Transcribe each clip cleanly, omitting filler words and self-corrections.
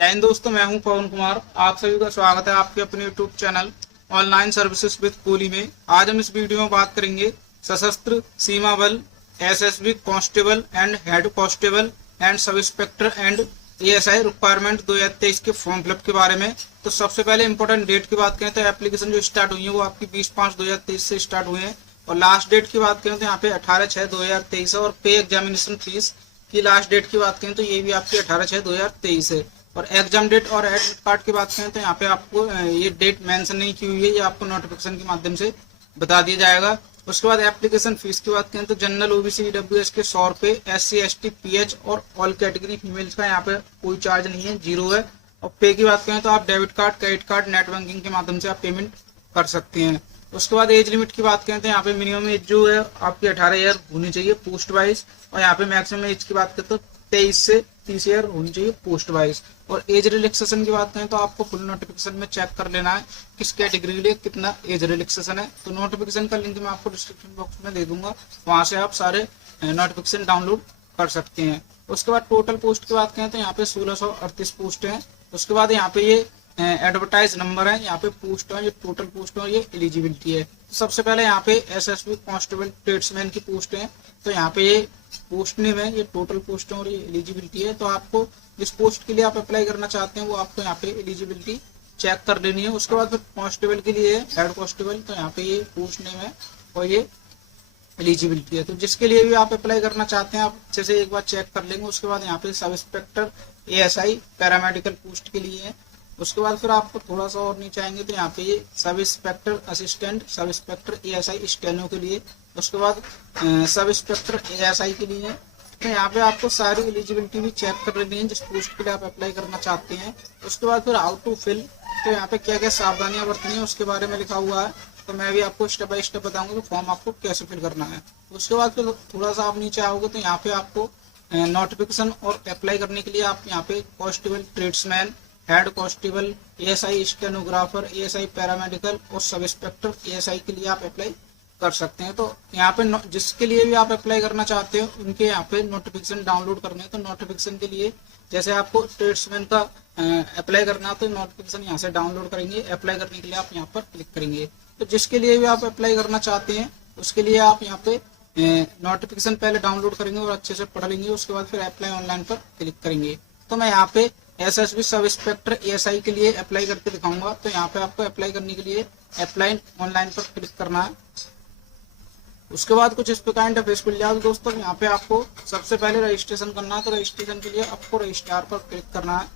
जय हिंद दोस्तों, मैं हूं पवन कुमार। आप सभी का स्वागत है आपके अपने YouTube channel online services with coolie में। आज हम इस वीडियो में बात करेंगे सशस्त्र सीमा बल SSB constable and head constable and sub inspector and ASI requirement 2023 के फॉर्म फिलअप के बारे में। तो सबसे पहले इंपॉर्टेंट डेट की बात करें तो एप्लीकेशन जो स्टार्ट हुई है वो आपकी 20/5/2023 से स्टार्ट हुए हैं और लास्ट डेट की बात करें तो यहाँ पे 18/6/2023 है। और पे एग्जामिनेशन फीस की लास्ट डेट की बात करें तो ये भी आपकी 18/6/2023 है। और एग्जाम डेट और एडमिट कार्ड की बात करें तो यहाँ पे आपको ये डेट मेंशन नहीं की हुई है, ये आपको नोटिफिकेशन के माध्यम से बता दिया जाएगा। उसके बाद एप्लीकेशन फीस की बात करें तो जनरल ओबीसी ईडब्ल्यूएस के 100 रुपए, SC ST PH और ऑल कैटेगरी फीमेल्स का यहाँ पे कोई चार्ज नहीं है, 0 है। और पे की बात करें तो आप debit card, credit card, net banking के माध्यम से आप पेमेंट कर सकते हैं। उसके बाद एज लिमिट की बात करें तो यहाँ पे मिनिमम एज जो है आपकी 18 ईयर होनी चाहिए पोस्ट वाइज, और यहाँ पे मैक्सिमम एज की बात करें तो 23 से 30 ईयर होनी चाहिए पोस्ट वाइज। और एज रिलैक्सेशन की बात करें तो आपको फुल नोटिफिकेशन में चेक कर लेना है किस कैटेगरी के लिए कितना एज रिलैक्सेशन है। तो नोटिफिकेशन का लिंक मैं आपको डिस्क्रिप्शन बॉक्स में दे दूंगा, वहां से आप सारे नोटिफिकेशन डाउनलोड कर सकते हैं। उसके बाद टोटल पोस्ट की बात करें तो यहाँ पे 1638 पोस्ट है। उसके बाद यहाँ पे ये एडवर्टाइज नंबर है, यहाँ पे पोस्ट है, ये टोटल पोस्ट है, ये एलिजिबिलिटी है। तो सबसे पहले यहाँ पे एसएसबी कांस्टेबल ट्रेड्समैन की पोस्ट है, तो यहाँ पे ये पोस्ट नेम है, ये टोटल पोस्ट है और ये एलिजिबिलिटी है। तो आपको जिस पोस्ट के लिए आप अप्लाई करना चाहते हैं वो आपको यहाँ पे एलिजिबिलिटी चेक कर लेनी है। उसके बाद फिर कांस्टेबल के लिए हेड कांस्टेबल, तो यहाँ पे ये पोस्ट नेम है और ये एलिजिबिलिटी है। तो जिसके लिए भी आप अप्लाई करना चाहते हैं आप अच्छे से एक बार चेक कर लेंगे। उसके बाद यहाँ पे sub inspector ASI paramedical post के लिए है। उसके बाद फिर आपको थोड़ा सा और नीचे आएंगे तो यहाँ पे ये sub inspector assistant, sub inspector ASI steno के लिए। उसके बाद सब इंस्पेक्टर एएसआई के लिए। तो यहाँ पे आपको सारी एलिजिबिलिटी भी चेक कर लेनी है जिस पोस्ट के लिए आप अप्लाई करना चाहते हैं। उसके बाद फिर हाउ टू फिल, तो यहाँ पे क्या क्या सावधानियां बरतनी है उसके बारे में लिखा हुआ है। तो मैं भी आपको स्टेप बाय स्टेप बताऊंगा कि फॉर्म आपको कैसे फिल करना है। उसके बाद फिर थोड़ा सा आप नीचे आओगे तो यहाँ पे आपको नोटिफिकेशन और अप्लाई करने के लिए आप यहाँ पे constable tradesman, head constable, ASI stenographer, ASI paramedical और सब इंस्पेक्टर एएसआई के लिए आप अप्लाई कर सकते हैं। तो यहाँ पे जिसके लिए भी आप अप्लाई करना चाहते हो उनके यहाँ पे नोटिफिकेशन डाउनलोड करने हैं। तो नोटिफिकेशन के लिए जैसे आपको ट्रेड्समैन का अप्लाई करना है तो नोटिफिकेशन यहाँ से डाउनलोड करेंगे। अप्लाई करने के लिए आप यहाँ पर क्लिक करेंगे। तो जिसके लिए भी आप अप्लाई करना चाहते हैं उसके लिए आप यहाँ पे नोटिफिकेशन पहले डाउनलोड करेंगे और अच्छे से पढ़ लेंगे। उसके बाद फिर अप्लाई ऑनलाइन पर क्लिक करेंगे। तो मैं यहाँ पे एसएसबी सब इंस्पेक्टर एएसआई के लिए अप्लाई करके दिखाऊंगा। तो यहाँ पे आपको अप्लाई करने के लिए अप्लाई ऑनलाइन पर क्लिक करना है। उसके बाद कुछ इस प्रकार इंटरफेस खुल जाएगा दोस्तों। यहाँ पे आपको सबसे पहले रजिस्ट्रेशन करना है, तो रजिस्ट्रेशन के लिए आपको रजिस्ट्रार पर क्लिक करना है।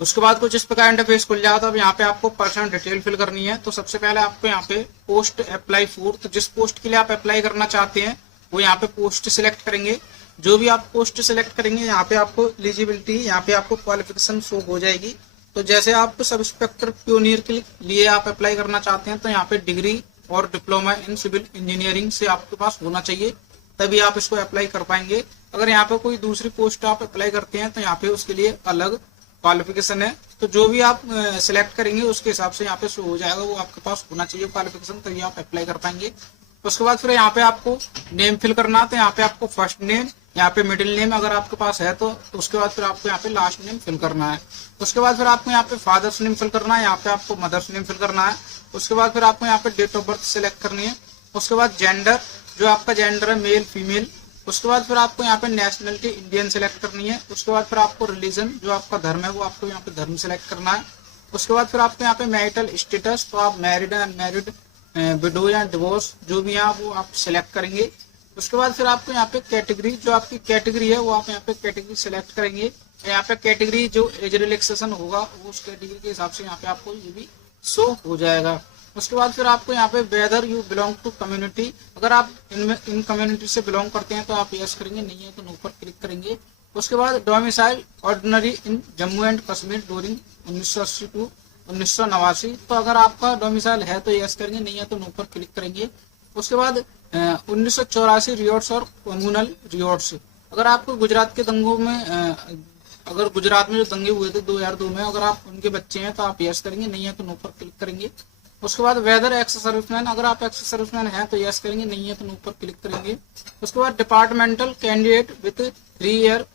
उसके बाद कुछ इस प्रकार इंटरफेस खुल जाएगा। अब यहाँ पे आपको पर्सनल डिटेल फिल करनी है। तो सबसे पहले आपको यहाँ पे पोस्ट अप्लाई फॉर, तो जिस पोस्ट के लिए आप अप्लाई करना चाहते हैं वो यहाँ पे पोस्ट सिलेक्ट करेंगे। जो भी आप पोस्ट सिलेक्ट करेंगे यहाँ पे आपको एलिजिबिलिटी, यहाँ पे आपको क्वालिफिकेशन शो हो जाएगी। तो जैसे आप सब इंस्पेक्टर प्योनियर के लिए आप अप्लाई करना चाहते हैं तो यहाँ पे डिग्री और डिप्लोमा इन सिविल इंजीनियरिंग से आपके पास होना चाहिए, तभी आप इसको अप्लाई कर पाएंगे। अगर यहाँ पे कोई दूसरी पोस्ट आप अप्लाई करते हैं तो यहाँ पे उसके लिए अलग क्वालिफिकेशन है। तो जो भी आप सिलेक्ट करेंगे उसके हिसाब से यहाँ पे शो हो जाएगा, वो आपके पास होना चाहिए क्वालिफिकेशन, तभी आप अप्लाई कर पाएंगे। उसके बाद फिर यहाँ पे आपको नेम फिल करना है। तो यहाँ पे आपको फर्स्ट नेम, यहाँ पे मिडिल नेम अगर आपके पास है तो उसके बाद फिर आपको यहाँ पे लास्ट नेम फिल करना है। उसके बाद फिर आपको यहाँ पे फादर्स नेम फिल करना है, यहाँ पे आपको मदर्स नेम फिल करना है। उसके बाद फिर आपको यहाँ पे डेट ऑफ बर्थ सिलेक्ट करनी है। उसके बाद जेंडर, जो आपका जेंडर है मेल फीमेल। उसके बाद फिर आपको यहाँ पे नेशनलिटी इंडियन सिलेक्ट करनी है। उसके बाद फिर आपको रिलीजन, जो आपका धर्म है वो आपको यहाँ पे धर्म सिलेक्ट करना है। उसके बाद फिर आपको यहाँ पे मैरिटल स्टेटस, तो आप मैरिड है अनमैरिड, विडो या डिवोर्स, जो भी है वो आप सिलेक्ट करेंगे। उसके बाद फिर आपको यहाँ पे कैटेगरी, जो आपकी कैटेगरी है वो आप यहाँ पे कैटेगरी सिलेक्ट करेंगे। यहाँ पे कैटेगरी जो एज रिलैक्सेशन होगा वो उस कैटेगरी के हिसाब से यहाँ पे आपको ये भी शो हो जाएगा। उसके बाद फिर आपको यहाँ पे whether you belong to community, अगर आप इन कम्युनिटी से बिलोंग करते हैं तो आप यस करेंगे, नहीं है तो नो पर क्लिक करेंगे। उसके बाद domicile ordinary in Jammu and Kashmir during 1980 to 1989, तो अगर आपका डोमिसाइल है तो यस करेंगे, नहीं है तो नो पर क्लिक करेंगे। उसके बाद 1984 रियोट्स और कम्युनल रियोट्स, अगर आपको गुजरात के दंगों में अगर गुजरात में जो दंगे हुए थे 2002 में, अगर आप उनके बच्चे हैं तो आप यस करेंगे, नहीं है तो नो पर क्लिक करेंगे। उसके बाद वेदर एक्स सर्विसमैन, अगर आप एक्स सर्विसमैन हैं तो यस करेंगे, नहीं है तो नो पर क्लिक करेंगे। उसके बाद departmental candidate with 3 year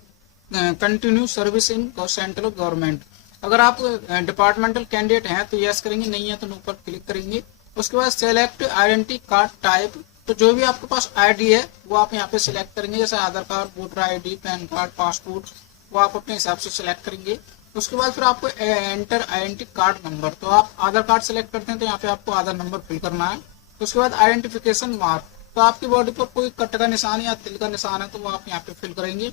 continue service in central government, अगर आप डिपार्टमेंटल कैंडिडेट हैं तो यस करेंगे, नहीं है तो नो पर क्लिक करेंगे। उसके बाद सेलेक्ट आइडेंटिटी कार्ड टाइप, तो जो भी आपके पास आईडी है वो आप यहाँ पे सिलेक्ट करेंगे, जैसे Aadhaar card, voter ID, PAN card, passport, वो आप अपने हिसाब से सिलेक्ट करेंगे। उसके बाद फिर आपको एंटर आइडेंटिटी कार्ड नंबर, तो आप आधार कार्ड सिलेक्ट करते हैं तो यहाँ पे आपको आधार नंबर फिल करना है। उसके बाद आइडेंटिफिकेशन मार्क, तो आपकी बॉडी पर कोई कट का निशान या तिल का निशान है तो वो आप यहाँ पे फिल करेंगे।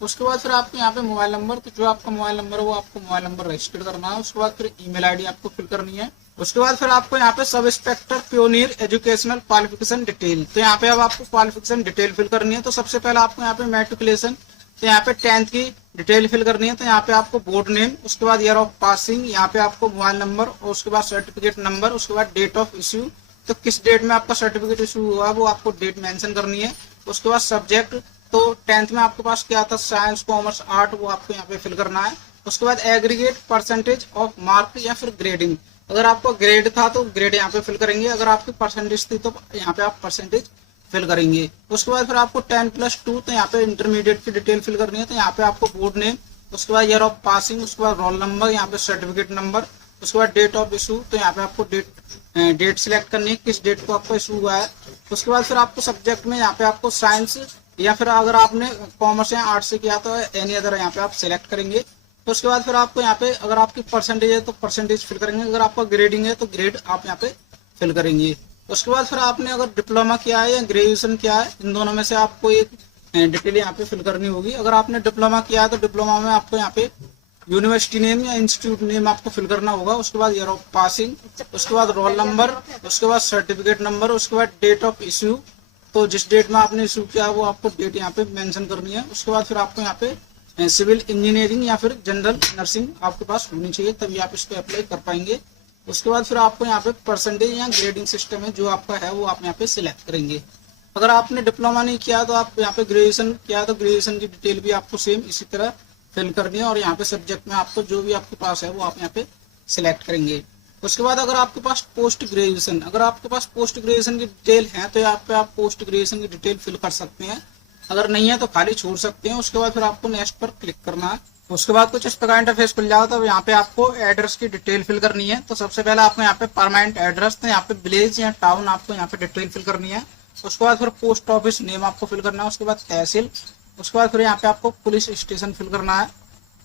उसके बाद फिर आपको यहाँ पे मोबाइल नंबर, तो जो आपका मोबाइल नंबर है वो आपको मोबाइल नंबर रजिस्टर करना है। उसके बाद फिर ईमेल आईडी आपको फिल करनी है। उसके बाद फिर आपको यहाँ पे sub inspector pioneer educational qualification detail, तो यहाँ पे अब आपको क्वालिफिकेशन डिटेल फिल करनी है। तो सबसे पहले आपको यहाँ पे मैट्रिकुलेशन, तो यहाँ पे 10th की डिटेल फिल करनी है। तो यहाँ पे आपको बोर्ड नेम, उसके बाद ईयर ऑफ पासिंग, यहाँ पे आपको मोबाइल नंबर और उसके बाद सर्टिफिकेट नंबर, उसके बाद डेट ऑफ इश्यू, तो किस डेट में आपका सर्टिफिकेट इशू हुआ वो आपको डेट मेंशन करनी है। उसके बाद सब्जेक्ट, तो 10th में आपके पास क्या था, साइंस, कॉमर्स, आर्ट, वो आपको यहाँ पे फिल करना है। उसके बाद एग्रीगेट परसेंटेज ऑफ मार्क या फिर ग्रेडिंग, अगर आपको ग्रेड था तो ग्रेड यहाँ पे फिल करेंगे, अगर आपकी परसेंटेज थी तो यहाँ पे आप परसेंटेज फिल करेंगे। उसके बाद फिर आपको 10+2, तो यहाँ पे इंटरमीडिएट की डिटेल फिल करनी है। तो यहाँ पे आपको बोर्ड नेम, उसके बाद ईयर ऑफ पासिंग, उसके बाद रोल नंबर, यहाँ पे सर्टिफिकेट नंबर, उसके बाद डेट ऑफ इशू, तो यहाँ पे आपको डेट सिलेक्ट करनी है, किस डेट को आपको इशू हुआ है। उसके बाद फिर आपको सब्जेक्ट में यहाँ पे आपको साइंस या फिर अगर आपने कॉमर्स या आर्ट्स से किया तो एनी अदर यहाँ पे आप सिलेक्ट करेंगे। तो उसके बाद फिर आपको यहाँ पे अगर आपकी परसेंटेज है तो परसेंटेज फिल करेंगे, अगर आपका ग्रेडिंग है तो ग्रेड आप यहाँ पे फिल करेंगे। उसके बाद फिर आपने अगर डिप्लोमा किया है या ग्रेजुएशन किया है, इन दोनों में से आपको एक डिटेल यहाँ पे फिल करनी होगी। अगर आपने डिप्लोमा किया है तो डिप्लोमा में आपको यहाँ पे यूनिवर्सिटी नेम या इंस्टीट्यूट नेम आपको फिल करना होगा। उसके बाद ईयर ऑफ पासिंग, उसके बाद रोल नंबर, उसके बाद सर्टिफिकेट नंबर, उसके बाद डेट ऑफ इश्यू, तो जिस डेट में आपने इशू किया वो आपको डेट यहाँ पे मेंशन करनी है। उसके बाद फिर आपको यहाँ पे सिविल इंजीनियरिंग या फिर जनरल नर्सिंग आपके पास होनी चाहिए, तभी आप इस पे अप्लाई कर पाएंगे। उसके बाद फिर आपको यहाँ पे परसेंटेज या ग्रेडिंग सिस्टम है जो आपका है वो आप यहाँ पे सिलेक्ट करेंगे। अगर आपने डिप्लोमा नहीं किया तो आप यहाँ पे ग्रेजुएशन किया तो ग्रेजुएशन की डिटेल भी आपको सेम इसी तरह फिल करनी है, और यहाँ पे सब्जेक्ट में आपको जो भी आपके पास है वो आप यहाँ पे सिलेक्ट करेंगे। उसके बाद अगर आपके पास पोस्ट ग्रेजुएशन, अगर आपके पास पोस्ट ग्रेजुएशन की डिटेल है तो यहाँ पे आप पोस्ट ग्रेजुएशन की डिटेल फिल कर सकते हैं, अगर नहीं है तो खाली छोड़ सकते हैं। उसके बाद फिर आपको नेक्स्ट पर क्लिक करना है। उसके बाद कुछ इस प्रकार इंटरफेस खुल जाएगा, तो यहाँ पे आपको एड्रेस की डिटेल फिल करनी है। तो सबसे पहले आपको यहाँ पे परमानेंट एड्रेस, तो यहाँ पे विलेज या टाउन आपको यहाँ पे डिटेल फिल करनी है। उसके बाद फिर पोस्ट ऑफिस नेम आपको फिल करना है, उसके बाद तहसील, उसके बाद फिर यहाँ पे आपको पुलिस स्टेशन फिल करना है।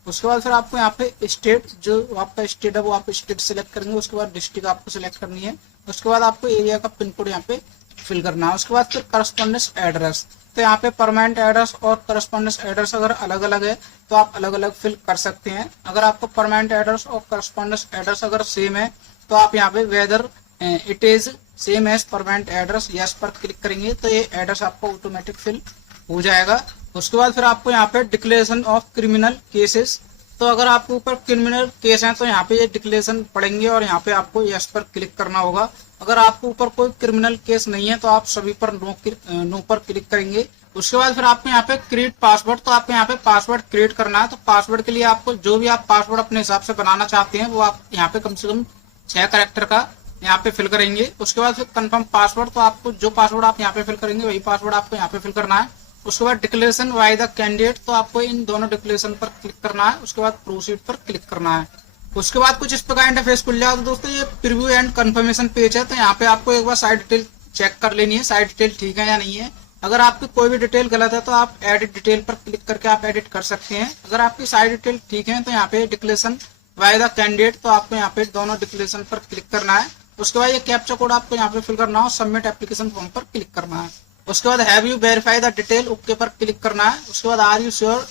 उसके बाद फिर आपको यहाँ पे स्टेट, जो आपका स्टेट है वो आप स्टेट सिलेक्ट करेंगे। उसके बाद डिस्ट्रिक्ट आपको सिलेक्ट करनी है। उसके बाद आपको एरिया का पिन कोड यहाँ पे फिल करना है। उसके बाद फिर करस्पॉन्डेंस एड्रेस, तो यहाँ पे परमानेंट एड्रेस और करस्पॉन्डेंस एड्रेस अगर अलग अलग है तो आप अलग अलग फिल कर सकते हैं। अगर आपको परमानेंट एड्रेस और करस्पॉन्डेंस एड्रेस अगर सेम है तो आप यहाँ पे whether it is same as permanent address, yes पर क्लिक करेंगे तो ये एड्रेस आपको ऑटोमेटिक फिल हो जाएगा। उसके बाद फिर आपको यहाँ पे डिक्लेरेशन ऑफ क्रिमिनल केसेस, तो अगर आपके ऊपर क्रिमिनल केस है तो यहाँ पे ये डिक्लेरेशन पढ़ेंगे और यहाँ पे आपको यस पर क्लिक करना होगा। अगर आपके ऊपर कोई क्रिमिनल केस नहीं है तो आप सभी पर नो पर क्लिक करेंगे। उसके बाद फिर आपको यहाँ पे क्रिएट पासवर्ड, तो आपको यहाँ पे पासवर्ड क्रिएट करना है। तो पासवर्ड के लिए आपको जो भी आप पासवर्ड अपने हिसाब से बनाना चाहते हैं वो आप यहाँ पे कम से कम 6 कैरेक्टर का यहाँ पे फिल करेंगे। उसके बाद फिर कंफर्म पासवर्ड, तो आपको जो पासवर्ड आप यहाँ पे फिल करेंगे वही पासवर्ड आपको यहाँ पे फिल करना है। उसके बाद डिक्लेरेशन बाय द कैंडिडेट, तो आपको इन दोनों डिक्लेरेशन पर क्लिक करना है। उसके बाद प्रोसीड पर क्लिक करना है। उसके बाद कुछ इस प्रकार इंटरफेस खुल जाएगा। तो दोस्तों ये प्रीव्यू एंड कंफर्मेशन पेज है, तो यहाँ पे आपको एक बार साइड डिटेल चेक कर लेनी है, साइड डिटेल ठीक है या नहीं है। अगर आपकी कोई भी डिटेल गलत है तो आप एडिट डिटेल पर क्लिक करके आप एडिट कर सकते हैं। अगर आपकी साइड डिटेल ठीक है तो यहाँ पे डिक्लेरेशन बाय द कैंडिडेट, तो आपको यहाँ पे दोनों डिक्लेरेशन पर क्लिक करना है। उसके बाद ये कैप्चा कोड आपको यहाँ पे फिल करना है, सबमिट एप्लीकेशन फॉर्म पर क्लिक करना है। उसके बाद have you verify the detail, okay पर क्लिक करना है। उसके बाद are you sure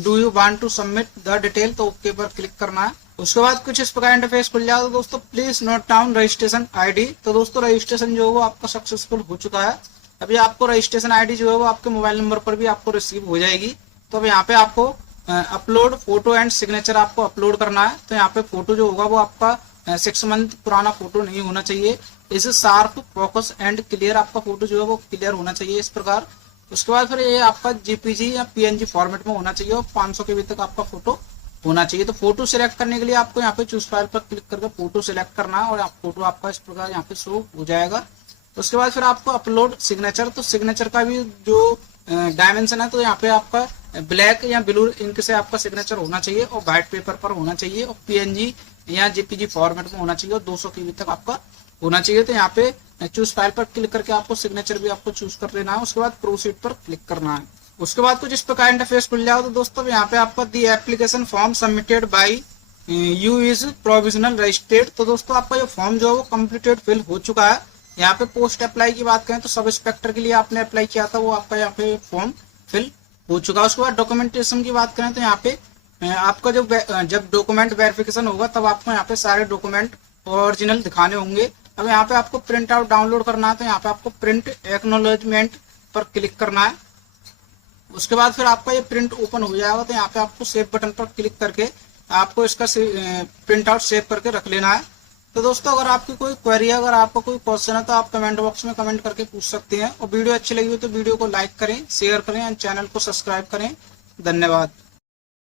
do you want to submit the detail, तो ओके पर क्लिक करना है। उसके बाद कुछ इस प्रकार इंटरफेस खुल जाएगा। दोस्तों please note down registration ID, तो दोस्तों रजिस्ट्रेशन जो है वो आपका सक्सेसफुल हो चुका है। अभी आपको रजिस्ट्रेशन आईडी जो है वो आपके मोबाइल नंबर पर भी आपको रिसीव हो जाएगी। तो अब यहाँ पे आपको अपलोड फोटो एंड सिग्नेचर आपको अपलोड करना है। तो यहाँ पे फोटो जो होगा वो आपका 6 मंथ पुराना फोटो नहीं होना चाहिए, इसे शार्प फोकस एंड क्लियर आपका फोटो जो है वो क्लियर होना चाहिए इस प्रकार। उसके बाद फिर ये आपका जेपीजी या पीएनजी फॉर्मेट में होना चाहिए और 500 KB तक आपका फोटो होना चाहिए। तो फोटो सिलेक्ट करने के लिए आपको यहाँ पे चूज फाइल पर क्लिक करके फोटो सिलेक्ट करना है और फोटो आपका इस प्रकार यहाँ पे शो हो जाएगा। उसके बाद फिर आपको अपलोड सिग्नेचर, तो सिग्नेचर का भी जो डायमेंशन है तो यहाँ पे आपका ब्लैक या ब्लू इंक से आपका सिग्नेचर होना चाहिए और व्हाइट पेपर पर होना चाहिए और पीएनजी या जेपीजी फॉर्मेट में होना चाहिए और 200 KB तक आपका होना चाहिए। तो यहाँ पे चूज फाइल पर क्लिक करके आपको सिग्नेचर भी आपको चूज कर लेना है। उसके बाद प्रोसीड पर क्लिक करना है। उसके बाद कुछ इस प्रकार इंटरफेस खुल जाओ। तो दोस्तों यहाँ पे आपका the application form submitted by you is provisional registered. तो दोस्तों आपका ये फॉर्म जो है वो कम्प्लीटेड फिल हो चुका है। यहाँ पे पोस्ट अप्लाई की बात करें तो सब इंस्पेक्टर के लिए आपने अप्लाई किया था, वो आपका यहाँ पे फॉर्म फिल हो चुका है। उसके बाद डॉक्यूमेंटेशन की बात करें तो यहाँ पे आपका जब डॉक्यूमेंट वेरिफिकेशन होगा तब आपको यहाँ पे सारे डॉक्यूमेंट ओरिजिनल दिखाने होंगे। अब यहाँ पे आपको प्रिंट आउट डाउनलोड करना है तो यहाँ पे आपको प्रिंट एक्नॉलेजमेंट पर क्लिक करना है। उसके बाद फिर आपका ये प्रिंट ओपन हो जाएगा तो यहाँ पे आपको सेव बटन पर क्लिक करके आपको इसका प्रिंट आउट सेव करके रख लेना है। तो दोस्तों अगर आपकी कोई क्वेरी है, अगर आपका कोई क्वेश्चन है तो आप कमेंट बॉक्स में कमेंट करके पूछ सकते हैं। और वीडियो अच्छी लगी हो तो वीडियो को लाइक करें, शेयर करें और चैनल को सब्सक्राइब करें। धन्यवाद।